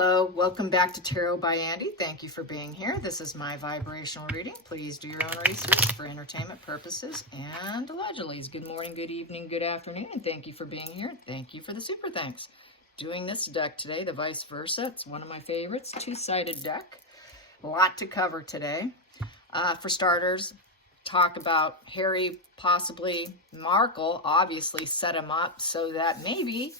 Hello, welcome back to Tarot by Andy. Thank you for being here. This is my vibrational reading. Please do your own research for entertainment purposes and allegedly. Good morning, good evening, good afternoon, and thank you for being here. Thank you for the super thanks. Doing this deck today, the vice versa. It's one of my favorites, two-sided deck. A lot to cover today. For starters, talk about Harry, possibly Markle, obviously set him up so that maybe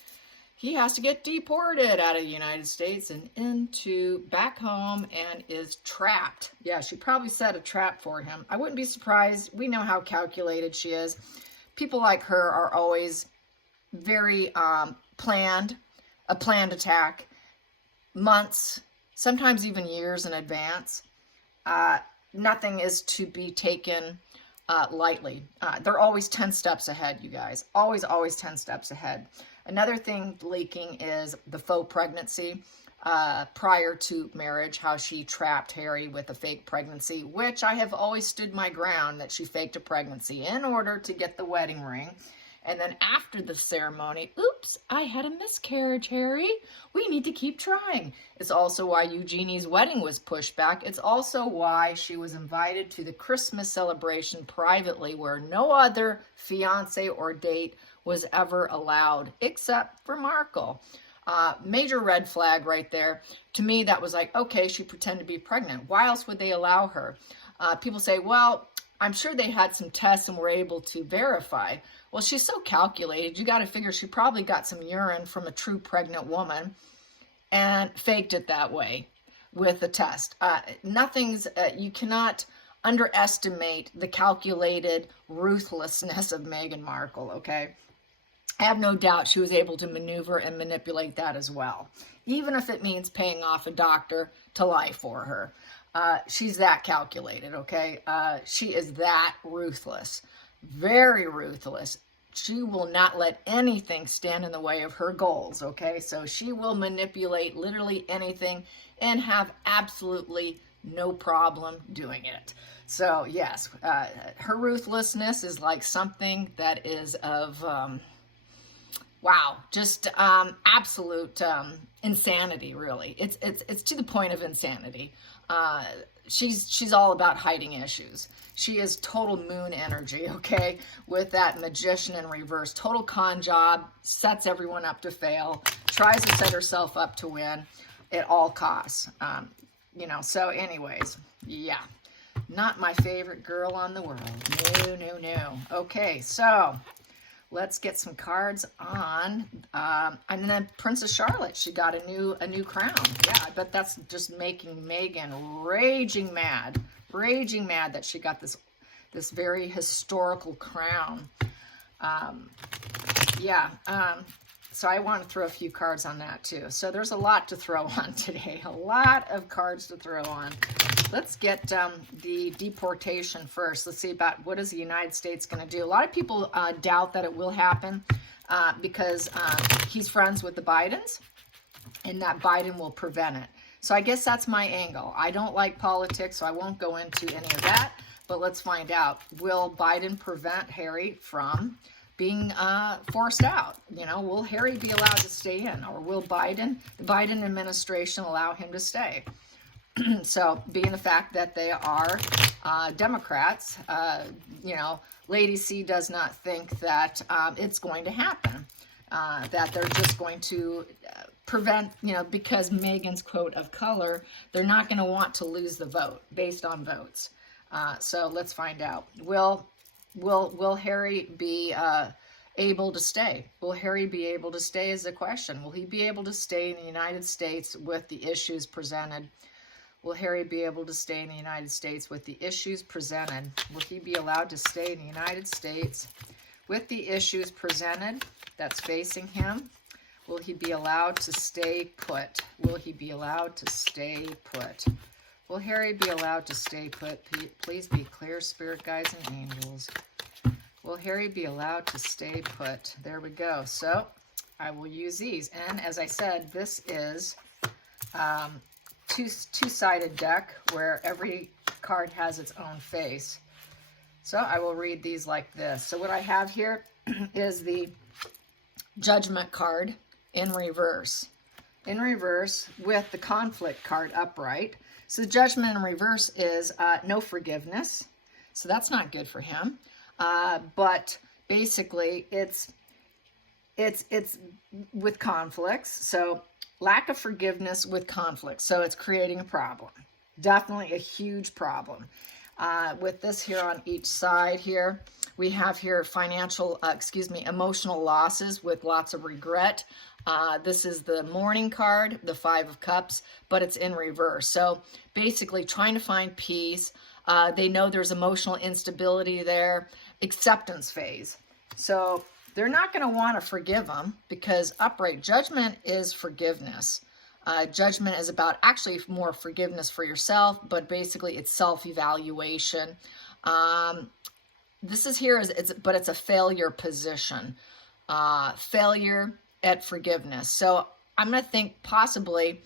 he has to get deported out of the United States and into back home and is trapped. Yeah, she probably set a trap for him. I wouldn't be surprised. We know how calculated she is. People like her are always very planned, a planned attack, months, sometimes even years in advance. Nothing is to be taken lightly. They're always 10 steps ahead, you guys. Always, always 10 steps ahead. Another thing leaking is the faux pregnancy prior to marriage, how she trapped Harry with a fake pregnancy, which I have always stood my ground that she faked a pregnancy in order to get the wedding ring. And then after the ceremony, oops, I had a miscarriage, Harry. We need to keep trying. It's also why Eugenie's wedding was pushed back. It's also why she was invited to the Christmas celebration privately where no other fiance or date was ever allowed except for Markle. Major red flag right there. To me, that was like, okay, she pretended to be pregnant. Why else would they allow her? People say, well, I'm sure they had some tests and were able to verify. Well, she's so calculated. You got to figure she probably got some urine from a true pregnant woman and faked it that way with the test. You cannot underestimate the calculated ruthlessness of Meghan Markle, okay? I have no doubt she was able to maneuver and manipulate that as well, even if it means paying off a doctor to lie for her. She's that calculated, okay? She is that ruthless, very ruthless. She will not let anything stand in the way of her goals, okay? So she will manipulate literally anything and have absolutely no problem doing it. So yes, her ruthlessness is like something that is of... wow, just absolute insanity, really. It's to the point of insanity. She's all about hiding issues. She is total moon energy, okay, with that magician in reverse. Total con job, sets everyone up to fail, tries to set herself up to win at all costs. So anyways, yeah, not my favorite girl on the world. No. Okay, so... let's get some cards on, and then Princess Charlotte. She got a new crown. Yeah, I bet that's just making Meghan raging mad that she got this very historical crown. So I want to throw a few cards on that too. So there's a lot to throw on today. A lot of cards to throw on. Let's get the deportation first. Let's see about what is the United States going to do. A lot of people doubt that it will happen because he's friends with the Bidens and that Biden will prevent it. So I guess that's my angle. I don't like politics, so I won't go into any of that. But let's find out. Will Biden prevent Harry from being forced out? Will Harry be allowed to stay in? Or will the Biden administration allow him to stay? So, being the fact that they are Democrats, Lady C does not think that it's going to happen, that they're just going to prevent, because Meghan's quote of color, they're not going to want to lose the vote based on votes. So, let's find out. Will Harry be able to stay? Will Harry be able to stay is the question. Will he be able to stay in the United States with the issues presented? Will Harry be able to stay in the United States with the issues presented? Will he be allowed to stay in the United States with the issues presented that's facing him? Will he be allowed to stay put? Will he be allowed to stay put? Will Harry be allowed to stay put? Please be clear, spirit guides and angels. Will Harry be allowed to stay put? There we go. So I will use these. And as I said, this is... two-sided deck where every card has its own face. So I will read these like this. So what I have here is the Judgment card in reverse. in reverse with the conflict card upright. So the Judgment in reverse is no forgiveness. So that's not good for him. But basically it's with conflicts. So lack of forgiveness with conflict. So it's creating a problem. Definitely a huge problem. With this here on each side here, we have here emotional losses with lots of regret. This is the Mourning card, the Five of Cups, but it's in reverse. So basically trying to find peace. They know there's emotional instability there, acceptance phase. So they're not going to want to forgive them because upright Judgment is forgiveness. Judgment is about actually more forgiveness for yourself, but basically it's self-evaluation. This is here, but it's a failure position. Failure at forgiveness. So I'm going to think possibly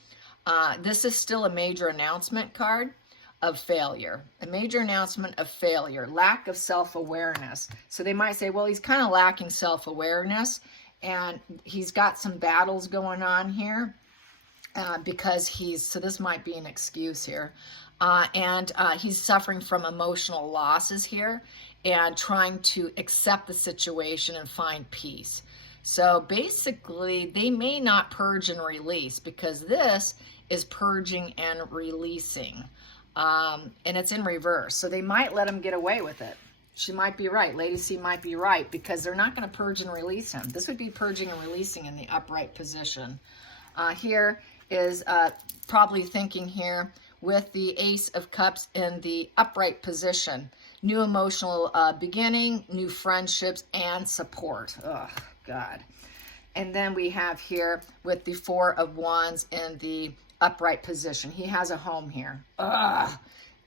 this is still a major announcement card of failure. A major announcement of failure. Lack of self-awareness. So they might say, well, he's kind of lacking self-awareness and he's got some battles going on here because so this might be an excuse here. He's suffering from emotional losses here and trying to accept the situation and find peace. So basically, they may not purge and release because this is purging and releasing. And it's in reverse. So they might let him get away with it. She might be right. Lady C might be right because they're not going to purge and release him. This would be purging and releasing in the upright position. Here is probably thinking here with the Ace of Cups in the upright position. New emotional beginning, new friendships, and support. Oh, God. And then we have here with the Four of Wands in the upright position. He has a home here. Ugh.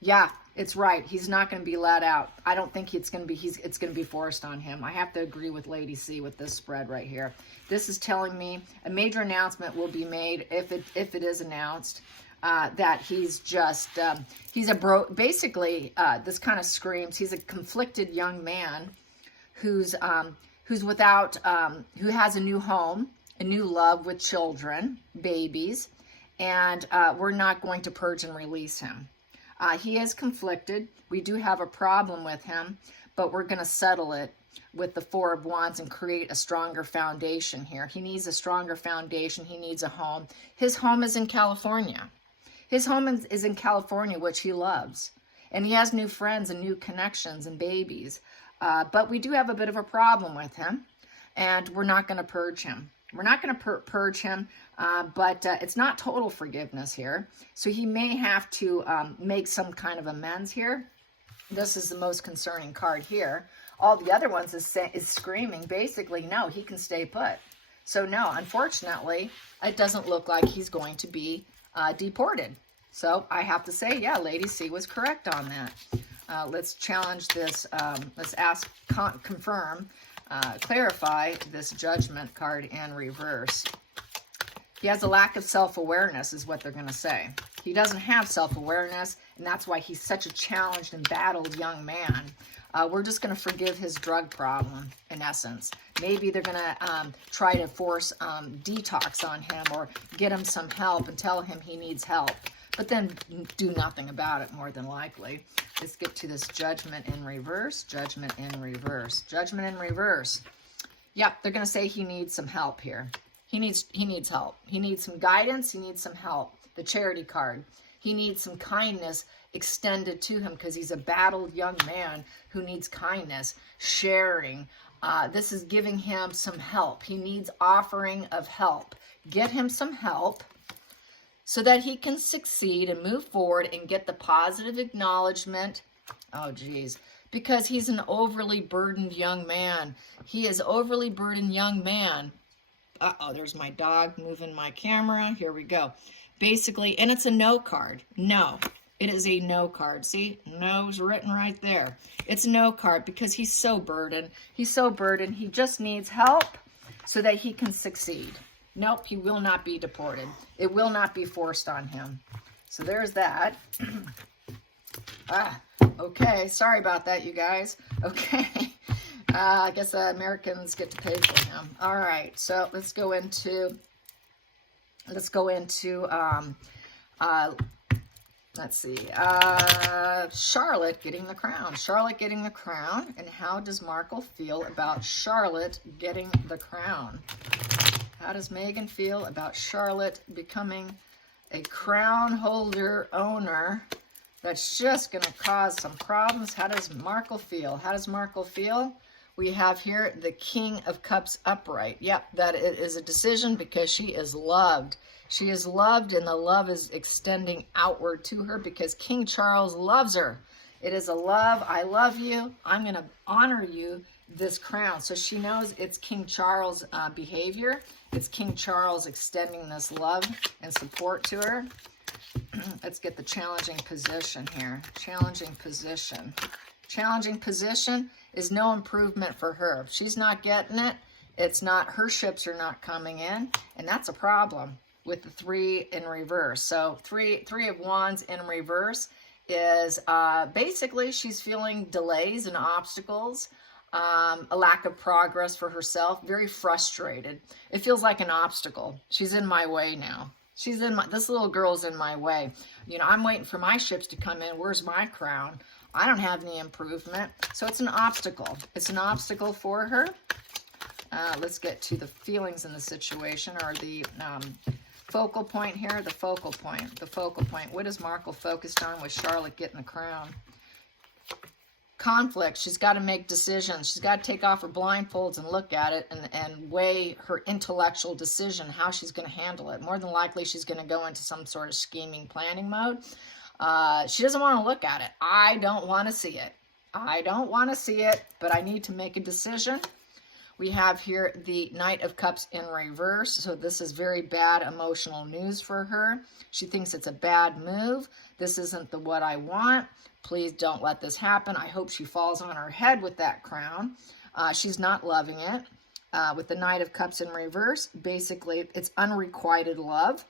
Yeah, it's right. He's not going to be let out. I don't think it's going to be forced on him. I have to agree with Lady C with this spread right here. This is telling me a major announcement will be made if it is announced that he's just basically this kind of screams he's a conflicted young man who's without who has a new home, a new love with children, babies, and we're not going to purge and release him. He is conflicted. We do have a problem with him, but we're going to settle it with the Four of Wands and create a stronger foundation here. He needs a stronger foundation. He needs a home. His home is in California. His home is in California, which he loves. And he has new friends and new connections and babies. But we do have a bit of a problem with him, and we're not going to purge him. We're not going to purge him, but it's not total forgiveness here. So he may have to make some kind of amends here. This is the most concerning card here. All the other ones is screaming, basically, no, he can stay put. So no, unfortunately, it doesn't look like he's going to be deported. So I have to say, yeah, Lady C was correct on that. Let's challenge this. Let's ask, confirm, clarify this Judgment card in reverse. He has a lack of self-awareness is what they're going to say. He doesn't have self-awareness, and that's why he's such a challenged and battled young man. We're just going to forgive his drug problem, in essence. Maybe they're going to try to force detox on him or get him some help and tell him he needs help, but then do nothing about it, more than likely. Let's get to this Judgment in reverse, Judgment in reverse, Judgment in reverse. Yep, they're going to say he needs some help here. He needs help. He needs some guidance. He needs some help. The Charity card. He needs some kindness extended to him because he's a battled young man who needs kindness, sharing. This is giving him some help. He needs offering of help. Get him some help so that he can succeed and move forward and get the positive acknowledgement. Oh, geez. Because he's an overly burdened young man. He is overly burdened young man. Uh-oh, there's my dog moving my camera. Here we go. Basically, and it's a no card. No, it is a no card. See, no's written right there. It's a no card because he's so burdened. He's so burdened. He just needs help so that he can succeed. Nope, he will not be deported. It will not be forced on him. So there's that. Okay. Sorry about that, you guys. Okay. I guess Americans get to pay for him. All right. So let's go into let's go into, let's see, Charlotte getting the crown. Charlotte getting the crown. And how does Markle feel about Charlotte getting the crown? How does Megan feel about Charlotte becoming a crown holder owner? That's just going to cause some problems. How does Markle feel? How does Markle feel? We have here the King of Cups upright. Yep, that it is a decision because she is loved. She is loved, and the love is extending outward to her because King Charles loves her. It is a love. I love you. I'm going to honor you this crown. So she knows it's King Charles' behavior. It's King Charles extending this love and support to her. Let's get the challenging position here. Challenging position. Challenging position is no improvement for her. If she's not getting it, it's not, her ships are not coming in, and that's a problem with the 3 in reverse. So three of Wands in reverse is basically she's feeling delays and obstacles, a lack of progress for herself, very frustrated. It feels like an obstacle. She's in my way now. She's in my, this little girl's in my way. You know, I'm waiting for my ships to come in. Where's my crown? I don't have any improvement. So it's an obstacle. It's an obstacle for her. Let's get to the feelings in the situation, or the focal point here. The focal point. The focal point. What is Markle focused on with Charlotte getting the crown? Conflict. She's got to make decisions. She's got to take off her blindfolds and look at it and weigh her intellectual decision, how she's going to handle it. More than likely, she's going to go into some sort of scheming, planning mode. She doesn't want to look at it. I don't want to see it. I don't want to see it, but I need to make a decision. We have here the Knight of Cups in reverse. So this is very bad emotional news for her. She thinks it's a bad move. This isn't the what I want. Please don't let this happen. I hope she falls on her head with that crown. She's not loving it. With the Knight of Cups in reverse, basically it's unrequited love.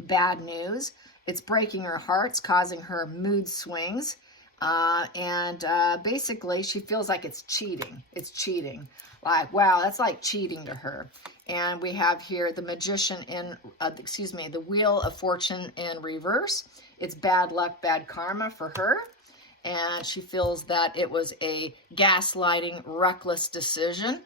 Bad news. It's breaking her heart. It's causing her mood swings. Basically she feels like it's cheating. It's cheating. Like, wow, that's like cheating to her. And we have here the Magician in, the Wheel of Fortune in reverse. It's bad luck, bad karma for her. And she feels that it was a gaslighting, reckless decision.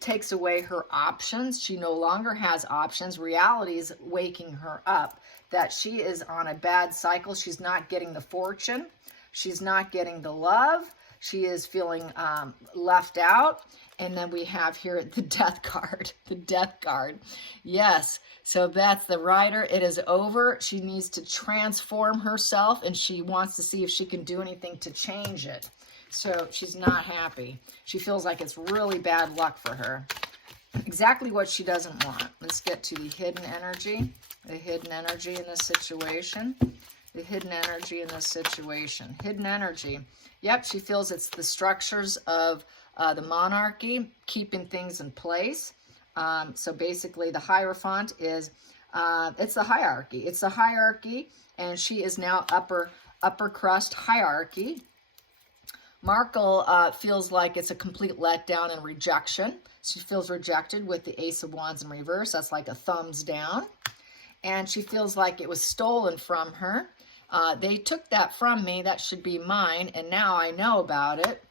Takes away her options. She no longer has options. Reality is waking her up that she is on a bad cycle. She's not getting the fortune. She's not getting the love. She is feeling left out. And then we have here the Death card. The Death card. Yes. So that's the Rider. It is over. She needs to transform herself, and she wants to see if she can do anything to change it. So she's not happy. She feels like it's really bad luck for her. Exactly what she doesn't want. Let's get to the hidden energy. The hidden energy in this situation. The hidden energy in this situation. Hidden energy. Yep, she feels it's the structures of the monarchy, keeping things in place. So basically the Hierophant is, it's the hierarchy. It's the hierarchy, and she is now upper crust hierarchy. Markle feels like it's a complete letdown and rejection. She feels rejected with the Ace of Wands in reverse. That's like a thumbs down. And she feels like it was stolen from her. They took that from me. That should be mine. And now I know about it.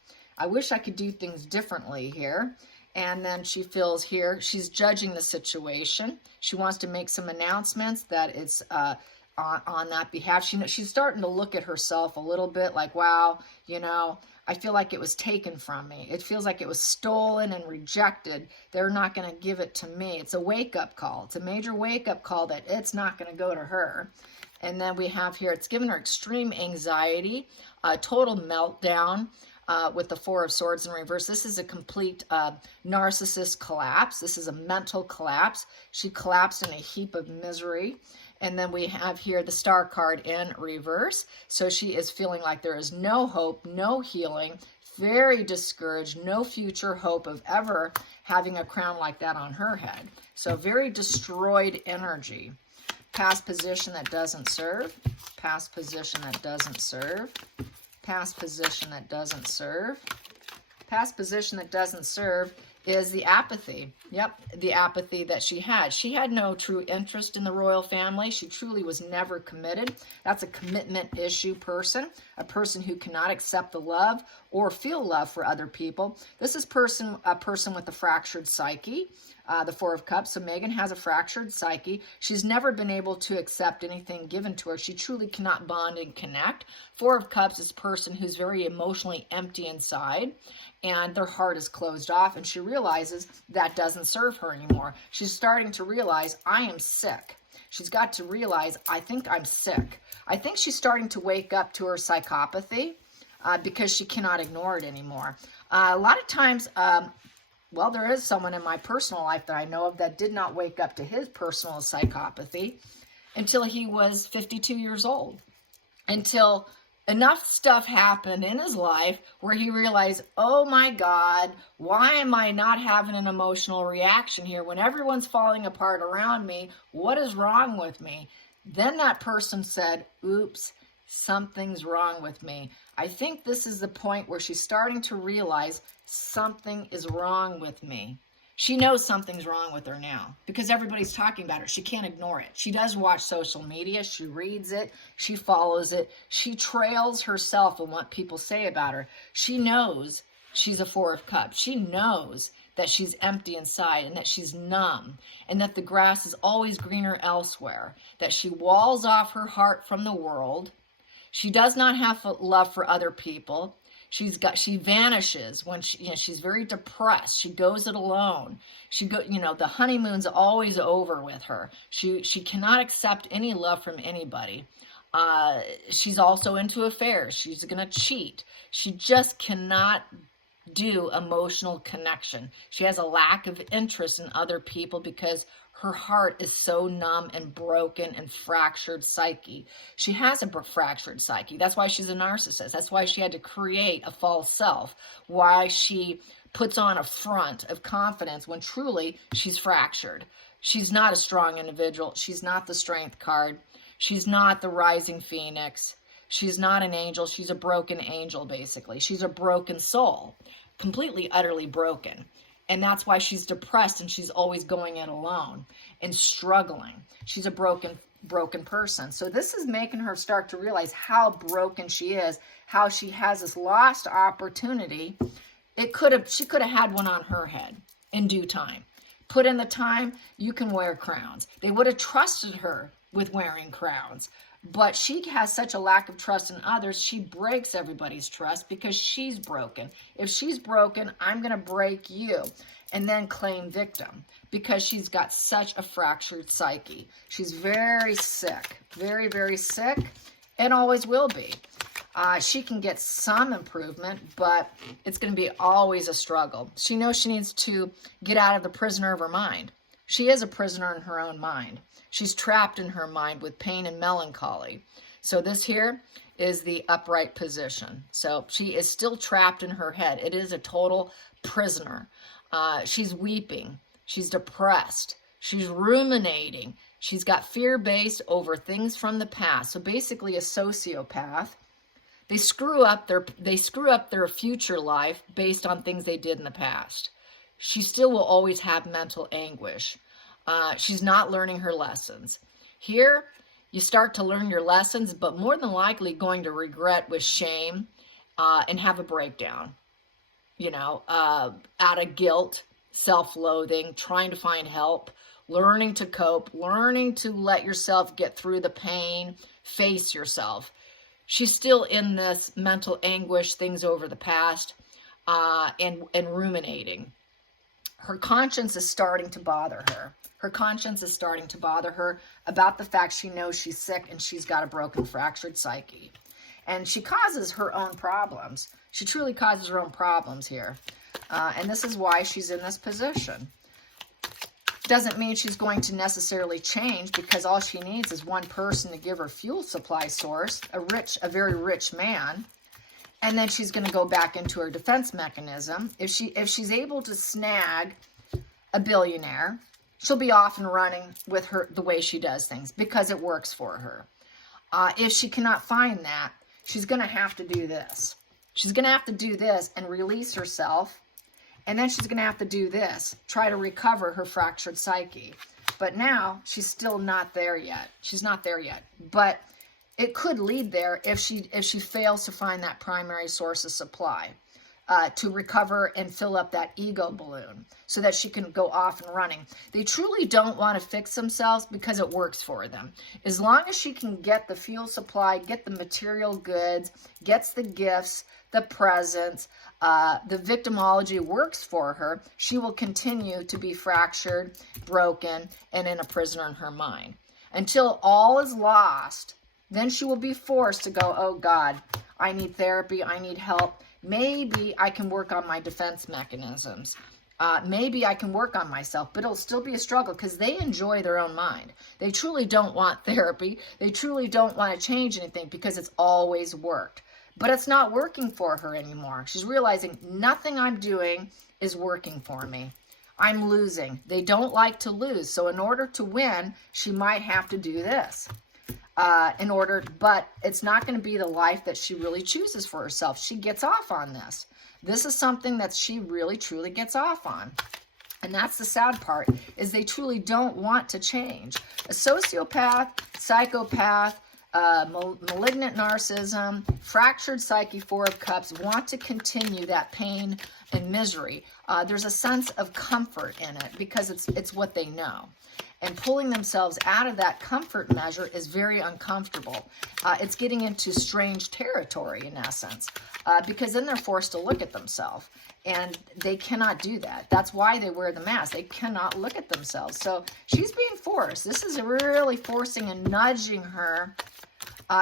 I wish I could do things differently here. And then she feels here, she's judging the situation. She wants to make some announcements that it's on that behalf. She's starting to look at herself a little bit like, wow, you know, I feel like it was taken from me. It feels like it was stolen and rejected. They're not going to give it to me. It's a wake-up call. It's a major wake-up call that it's not going to go to her. And then we have here, it's given her extreme anxiety, a total meltdown with the Four of Swords in reverse. This is a complete narcissist collapse. This is a mental collapse. She collapsed in a heap of misery. And then we have here the Star card in reverse. So she is feeling like there is no hope, no healing, very discouraged, no future hope of ever having a crown like that on her head. So very destroyed energy. Past position that doesn't serve. Past position that doesn't serve. Past position that doesn't serve. Past position that doesn't serve is the apathy. Yep, the apathy that she had. She had no true interest in the royal family. She truly was never committed. That's a commitment issue person, a person who cannot accept the love or feel love for other people. This is a person with a fractured psyche, the Four of Cups. So Megan has a fractured psyche. She's never been able to accept anything given to her. She truly cannot bond and connect. Four of Cups is a person who's very emotionally empty inside, and their heart is closed off, and she realizes that doesn't serve her anymore. She's starting to realize, I am sick. She's got to realize, I think I'm sick. I think she's starting to wake up to her psychopathy because she cannot ignore it anymore. A lot of times, well, there is someone in my personal life that I know of that did not wake up to his personal psychopathy until he was 52 years old, until enough stuff happened in his life where he realized, oh my God, why am I not having an emotional reaction here when everyone's falling apart around me? What is wrong with me? Then that person said, oops, something's wrong with me. I think this is the point where she's starting to realize something is wrong with me. She knows something's wrong with her now because everybody's talking about her. She can't ignore it. She does watch social media. She reads it. She follows it. She trails herself in what people say about her. She knows she's a Four of Cups. She knows that she's empty inside and that she's numb and that the grass is always greener elsewhere, that she walls off her heart from the world. She does not have love for other people. She vanishes when she's very depressed. She goes it alone. The honeymoon's always over with her. She cannot accept any love from anybody. She's also into affairs. She's going to cheat. She just cannot do emotional connection. She has a lack of interest in other people because her heart is so numb and broken and fractured psyche. She has a fractured psyche. That's why she's a narcissist. That's why she had to create a false self. Why she puts on a front of confidence when truly she's fractured. She's not a strong individual. She's not the strength card. She's not the rising phoenix. She's not an angel. She's a broken angel, basically. She's a broken soul, completely, utterly broken. And that's why she's depressed and she's always going it alone and struggling. She's a broken person. So this is making her start to realize how broken she is, how she has this lost opportunity. She could have had one on her head in due time. Put in the time, you can wear crowns. They would have trusted her with wearing crowns. But she has such a lack of trust in others, she breaks everybody's trust because she's broken. If she's broken, I'm going to break you and then claim victim because she's got such a fractured psyche. She's very sick, very, very sick, and always will be. She can get some improvement, but it's going to be always a struggle. She knows she needs to get out of the prisoner of her mind. She is a prisoner in her own mind. She's trapped in her mind with pain and melancholy. So this here is the upright position. So she is still trapped in her head. It is a total prisoner. She's weeping. She's depressed. She's ruminating. She's got fear based over things from the past. So basically a sociopath. They screw up their future life based on things they did in the past. She still will always have mental anguish. She's not learning her lessons. Here, you start to learn your lessons, but more than likely going to regret with shame and have a breakdown. Out of guilt, self-loathing, trying to find help, learning to cope, learning to let yourself get through the pain, face yourself. She's still in this mental anguish, things over the past, and ruminating. Her conscience is starting to bother her. Her conscience is starting to bother her about the fact she knows she's sick and she's got a broken, fractured psyche. And she causes her own problems. She truly causes her own problems here. And this is why she's in this position. Doesn't mean she's going to necessarily change because all she needs is one person to give her fuel supply source, a very rich man. And then she's going to go back into her defense mechanism. If she's able to snag a billionaire, she'll be off and running with the way she does things because it works for her. If she cannot find that, she's going to have to do this. She's going to have to do this and release herself And then she's going to have to do this, try to recover her fractured psyche. But now she's still not there yet. She's not there yet. But it could lead there if she fails to find that primary source of supply, to recover and fill up that ego balloon so that she can go off and running. They truly don't want to fix themselves because it works for them. As long as she can get the fuel supply, get the material goods, gets the gifts, the presents, the victimology works for her, she will continue to be fractured, broken, and in a prisoner in her mind. Until all is lost, then she will be forced to go, oh God, I need therapy, I need help. Maybe I can work on my defense mechanisms. Maybe I can work on myself, but it'll still be a struggle because they enjoy their own mind. They truly don't want therapy. They truly don't want to change anything because it's always worked. But it's not working for her anymore. She's realizing nothing I'm doing is working for me. I'm losing. They don't like to lose. So in order to win, she might have to do this. But it's not going to be the life that she really chooses for herself. She gets off on this. This is something that she really, truly gets off on. And that's the sad part, is they truly don't want to change. A sociopath, psychopath, malignant narcissism, fractured psyche, Four of Cups, want to continue that pain and misery. There's a sense of comfort in it because it's what they know. And pulling themselves out of that comfort measure is very uncomfortable. It's getting into strange territory, in essence, because then they're forced to look at themselves. And they cannot do that. That's why they wear the mask. They cannot look at themselves. So she's being forced. This is really forcing and nudging her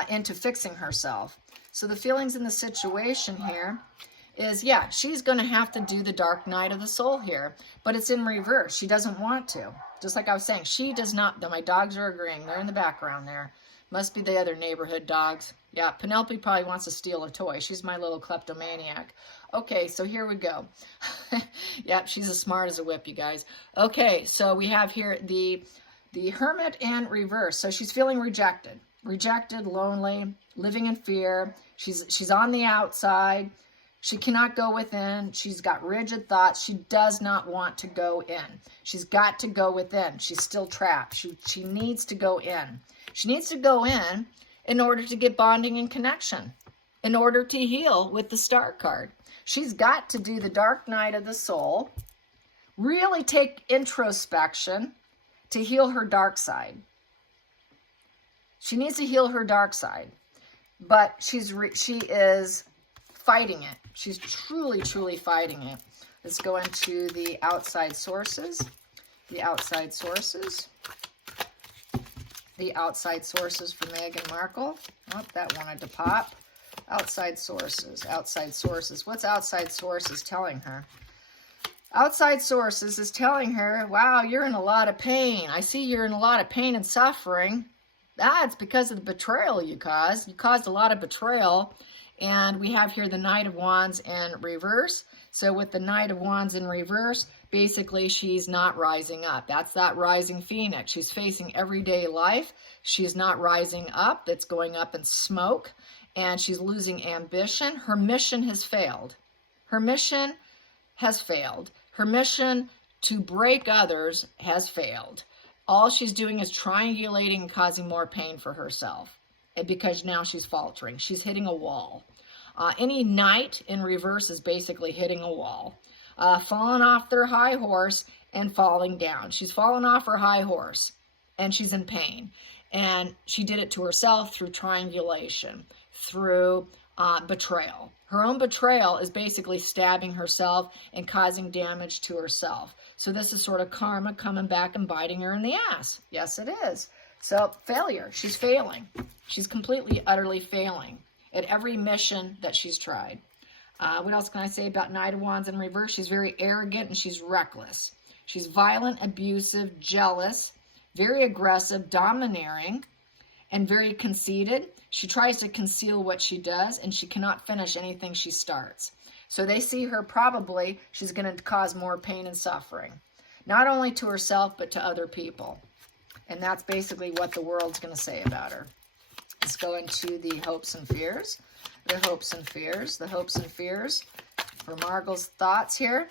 into fixing herself. So the feelings in the situation here is, yeah, she's going to have to do the dark night of the soul here, but it's in reverse. She doesn't want to. Just like I was saying, she does not. My dogs are agreeing. They're in the background there. Must be the other neighborhood dogs. Yeah, Penelope probably wants to steal a toy. She's my little kleptomaniac. Okay, so here we go. Yep, she's as smart as a whip, you guys. Okay, so we have here the Hermit in reverse. So she's feeling rejected. Rejected, lonely, living in fear. She's on the outside. She cannot go within. She's got rigid thoughts. She does not want to go in. She's got to go within. She's still trapped. She needs to go in. She needs to go in order to get bonding and connection, in order to heal with the Star card. She's got to do the dark night of the soul, really take introspection to heal her dark side. She needs to heal her dark side, but she is fighting it. She's truly, truly fighting it. Let's go into the outside sources. The outside sources. The outside sources for Meghan Markle. Oh, that wanted to pop. Outside sources. Outside sources. What's outside sources telling her? Outside sources is telling her, wow, you're in a lot of pain. I see you're in a lot of pain and suffering. That's because of the betrayal you caused. You caused a lot of betrayal. And we have here the Knight of Wands in reverse. So with the Knight of Wands in reverse, basically she's not rising up. That's that rising phoenix. She's facing everyday life. She's not rising up. It's going up in smoke. And she's losing ambition. Her mission has failed. Her mission has failed. Her mission to break others has failed. All she's doing is triangulating and causing more pain for herself. Because now she's faltering. She's hitting a wall. Any knight in reverse is basically hitting a wall. Falling off their high horse and falling down. She's fallen off her high horse and she's in pain. And she did it to herself through triangulation, through betrayal. Her own betrayal is basically stabbing herself and causing damage to herself. So this is sort of karma coming back and biting her in the ass. Yes, it is. So failure. She's failing. She's completely, utterly failing at every mission that she's tried. What else can I say about Knight of Wands in reverse? She's very arrogant and she's reckless. She's violent, abusive, jealous, very aggressive, domineering, and very conceited. She tries to conceal what she does, and she cannot finish anything she starts. So they see her probably, she's going to cause more pain and suffering, not only to herself, but to other people. And that's basically what the world's going to say about her. Let's go into the hopes and fears. The hopes and fears. The hopes and fears for Markle's thoughts here.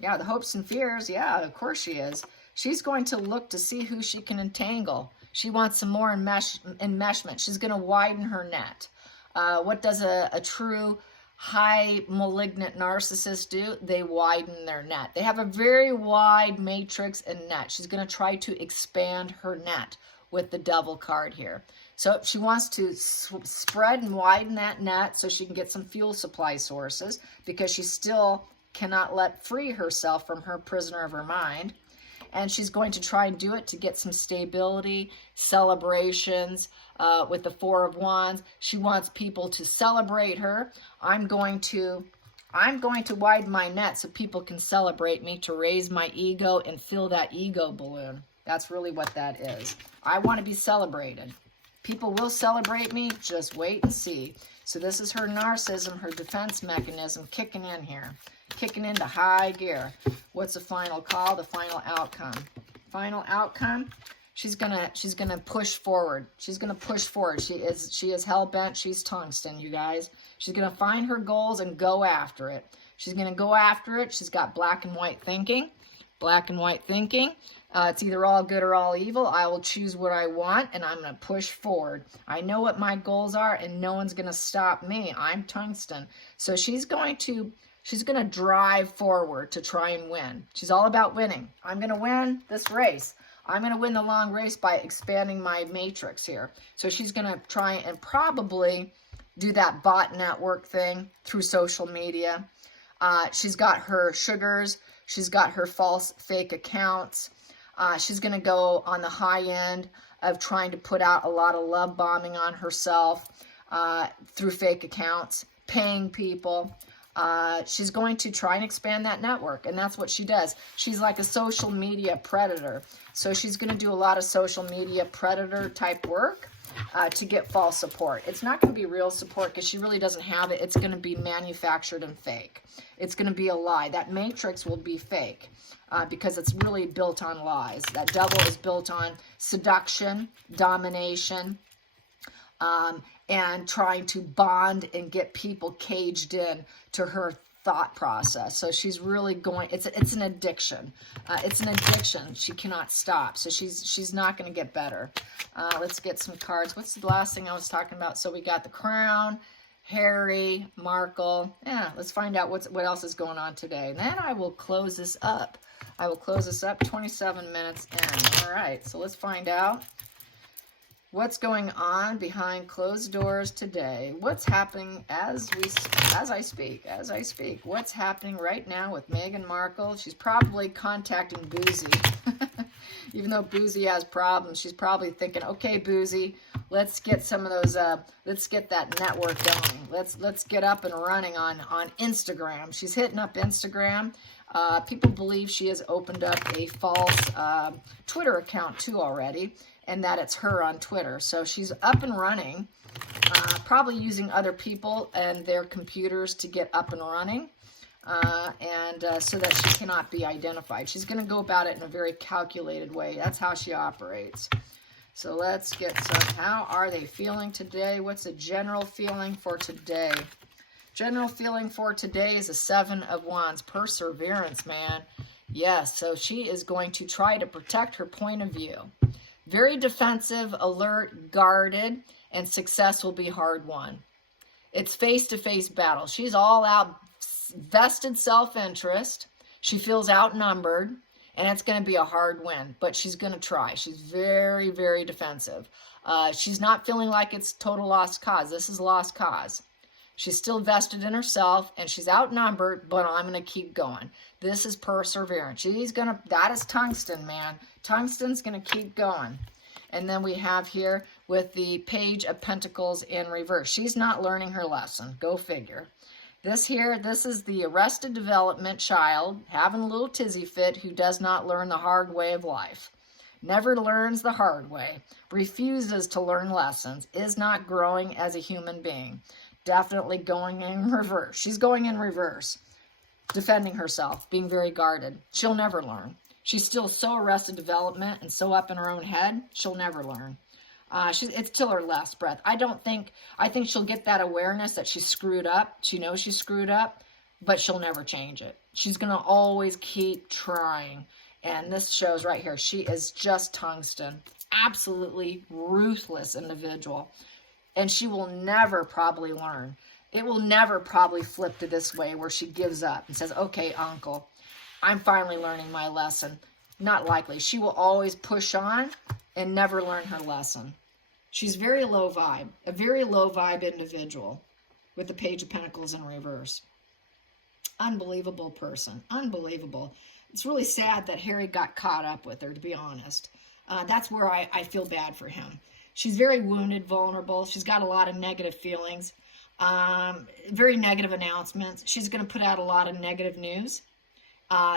Yeah, the hopes and fears. Yeah, of course she is. She's going to look to see who she can entangle. She wants some more enmeshment. She's going to widen her net. What does a true high malignant narcissist do? They widen their net. They have a very wide matrix and net. She's going to try to expand her net with the devil card here. So she wants to spread and widen that net so she can get some fuel supply sources, because she still cannot let free herself from her prisoner of her mind. And she's going to try and do it to get some stability, celebrations with the Four of Wands. She wants people to celebrate her. I'm going to widen my net so people can celebrate me, to raise my ego and fill that ego balloon. That's really what that is. I want to be celebrated. People will celebrate me. Just wait and see. So this is her narcissism, her defense mechanism kicking in here. Kicking into high gear. What's the final call? The final outcome. Final outcome. She's gonna push forward. She's gonna push forward. She is hell bent. She's tungsten, you guys. She's gonna find her goals and go after it. She's gonna go after it. She's got black and white thinking. Black and white thinking. It's either all good or all evil. I will choose what I want, and I'm gonna push forward. I know what my goals are, and no one's gonna stop me. I'm tungsten. So she's going to drive forward to try and win. She's all about winning. I'm going to win this race. I'm going to win the long race by expanding my matrix here. So she's going to try and probably do that bot network thing through social media. She's got her sugars. She's got her false fake accounts. She's going to go on the high end of trying to put out a lot of love bombing on herself through fake accounts, paying people. She's going to try and expand that network, and that's what she does. She's like a social media predator. So she's going to do a lot of social media predator type work to get false support. It's not going to be real support because she really doesn't have it. It's going to be manufactured and fake. It's going to be a lie. That matrix will be fake because it's really built on lies. That devil is built on seduction, domination, and trying to bond and get people caged in to her thought process. So she's really going, it's an addiction. It's an addiction. She cannot stop. So she's not going to get better. Let's get some cards. What's the last thing I was talking about? So we got the Crown, Harry, Markle. Yeah, let's find out what else is going on today. And then I will close this up. 27 minutes in. All right, so let's find out what's going on behind closed doors today. What's happening as I speak? What's happening right now with Meghan Markle? She's probably contacting Boozy. Even though Boozy has problems, she's probably thinking, okay, Boozy, let's get some of those, let's get that network going. Let's get up and running on Instagram. She's hitting up Instagram. People believe she has opened up a false Twitter account too already, and that it's her on Twitter. So she's up and running, probably using other people and their computers to get up and running, so that she cannot be identified. She's going to go about it in a very calculated way. That's how she operates. So let's get some, how are they feeling today? What's the general feeling for today? General feeling for today is a 7 of Wands. Perseverance, man. Yes, so she is going to try to protect her point of view. Very defensive, alert, guarded, and success will be hard won. It's face-to-face battle. She's all out, vested self-interest. She feels outnumbered, and it's going to be a hard win, but she's going to try. She's very, very defensive. She's not feeling like it's total lost cause. This is lost cause. She's still vested in herself, and she's outnumbered, but I'm going to keep going. This is perseverance. That is tungsten, man. Tungsten's going to keep going. And then we have here with the Page of Pentacles in reverse. She's not learning her lesson. Go figure. This is the arrested development child having a little tizzy fit who does not learn the hard way of life. Never learns the hard way. Refuses to learn lessons. Is not growing as a human being. Definitely going in reverse. She's going in reverse. Defending herself. Being very guarded. She'll never learn. She's still so arrested development and so up in her own head, she'll never learn. It's till her last breath. I think she'll get that awareness that she's screwed up. She knows she's screwed up, but she'll never change it. She's going to always keep trying. And this shows right here, she is just tungsten. Absolutely ruthless individual. And she will never probably learn. It will never probably flip to this way where she gives up and says, okay, uncle, I'm finally learning my lesson. Not likely. She will always push on and never learn her lesson. She's very low vibe, a very low vibe individual with the Page of Pentacles in reverse. Unbelievable person. Unbelievable. It's really sad that Harry got caught up with her, to be honest. That's where I feel bad for him. She's very wounded, vulnerable. She's got a lot of negative feelings, very negative announcements. She's going to put out a lot of negative news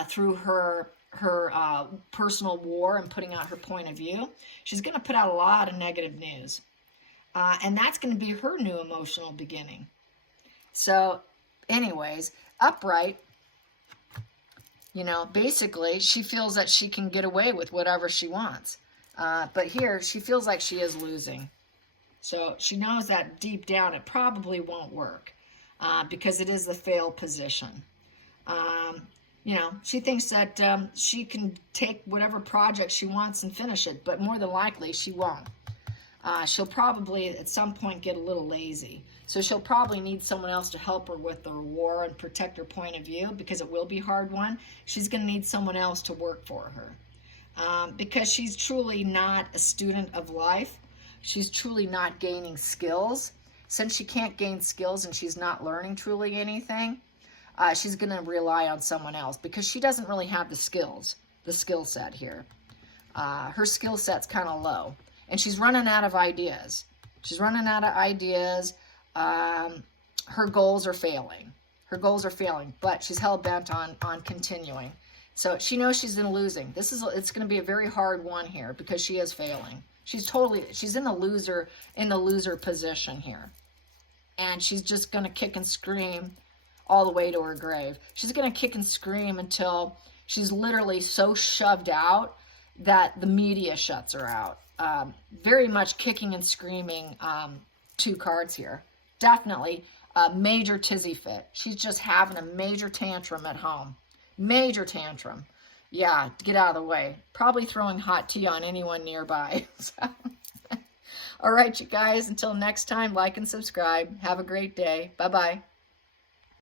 through her personal war and putting out her point of view. She's going to put out a lot of negative news. And that's going to be her new emotional beginning. So anyways, upright, you know, basically she feels that she can get away with whatever she wants. But here she feels like she is losing. So she knows that deep down it probably won't work because it is the fail position. You know, she thinks that she can take whatever project she wants and finish it, but more than likely she won't. She'll probably at some point get a little lazy. So she'll probably need someone else to help her with the war and protect her point of view, because it will be a hard one. She's going to need someone else to work for her because she's truly not a student of life. She's truly not gaining skills. Since she can't gain skills and she's not learning truly anything, she's going to rely on someone else because she doesn't really have the skill set here. Her skill set's kind of low. And she's running out of ideas. She's running out of ideas. Her goals are failing. Her goals are failing, but she's hell-bent on continuing. So she knows she's in losing. It's going to be a very hard one here because she is failing. She's in the loser position here. And she's just going to kick and scream all the way to her grave. She's going to kick and scream until she's literally so shoved out that the media shuts her out. Very much kicking and screaming, 2 cards here. Definitely a major tizzy fit. She's just having a major tantrum at home. Major tantrum. Yeah, get out of the way. Probably throwing hot tea on anyone nearby. So, all right, you guys, until next time, like and subscribe. Have a great day. Bye-bye.